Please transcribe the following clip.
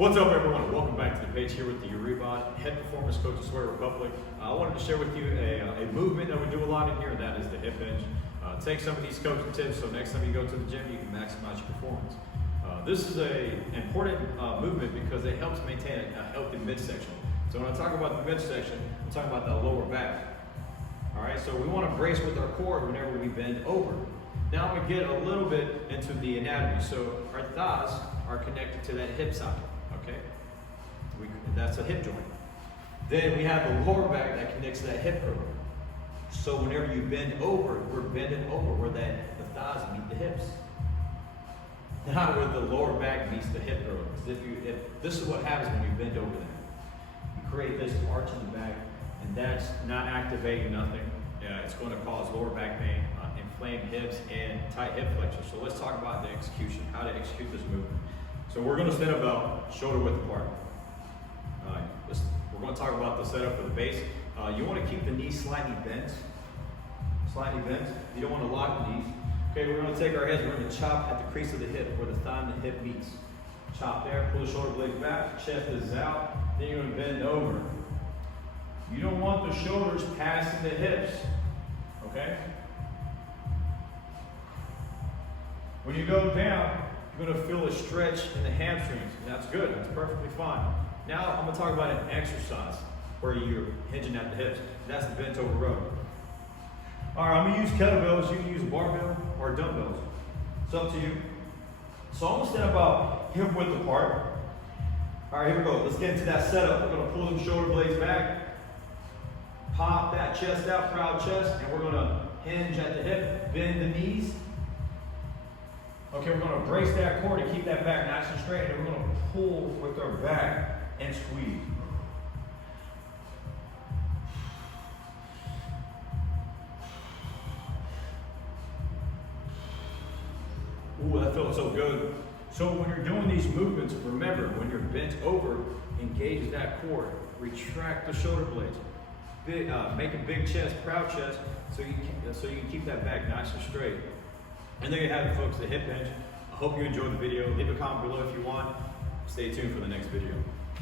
What's up, everyone? Welcome back to the page here with the Uribod Head Performance Coaches Swear Republic. I wanted to share with you a movement that we do a lot in here, and that is the hip hinge. Take some of these coaching tips so next time you go to the gym, you can maximize your performance. This is an important movement because it helps maintain a healthy midsection. So when I talk about the midsection, I'm talking about the lower back. All right, so we want to brace with our core whenever we bend over. Now I'm going to get a little bit into the anatomy. So our thighs are connected to that hip socket. Okay, that's a hip joint. Then we have the lower back that connects to that hip girdle. So whenever you bend over, we're bending over where the thighs meet the hips. Not where the lower back meets the hip girdle. If this is what happens when you bend over there. You create this arch in the back, and that's not activating nothing. It's going to cause lower back pain, inflamed hips, and tight hip flexors. So let's talk about the execution, how to execute this movement. So we're going to stand about shoulder width apart. We're going to talk about the setup for the base. You want to keep the knees slightly bent. Slightly bent. You don't want to lock the knees. Okay, we're going to take our heads, we're going to chop at the crease of the hip, where the thigh and the hip meets. Chop there, pull the shoulder blades back, chest is out, then you're going to bend over. You don't want the shoulders passing the hips, okay? When you go down, you're going to feel a stretch in the hamstrings, and that's good, that's perfectly fine. Now I'm going to talk about an exercise where you're hinging at the hips. That's the bent over row. All right, I'm going to use kettlebells. You can use a barbell or dumbbells. It's up to you. So I'm going to stand about hip width apart. All right, here we go. Let's get into that setup. We're going to pull the shoulder blades back. Pop that chest out, proud chest, and we're going to hinge at the hip, bend the knees. Okay, we're going to brace that core to keep that back nice and straight, and we're going to pull with our back and squeeze. Ooh, that felt so good. So when you're doing these movements, remember, when you're bent over, engage that core, retract the shoulder blades. Make a big chest, proud chest, so you can keep that back nice and straight. And there you have it, folks, the hip hinge. I hope you enjoyed the video. Leave a comment below if you want. Stay tuned for the next video.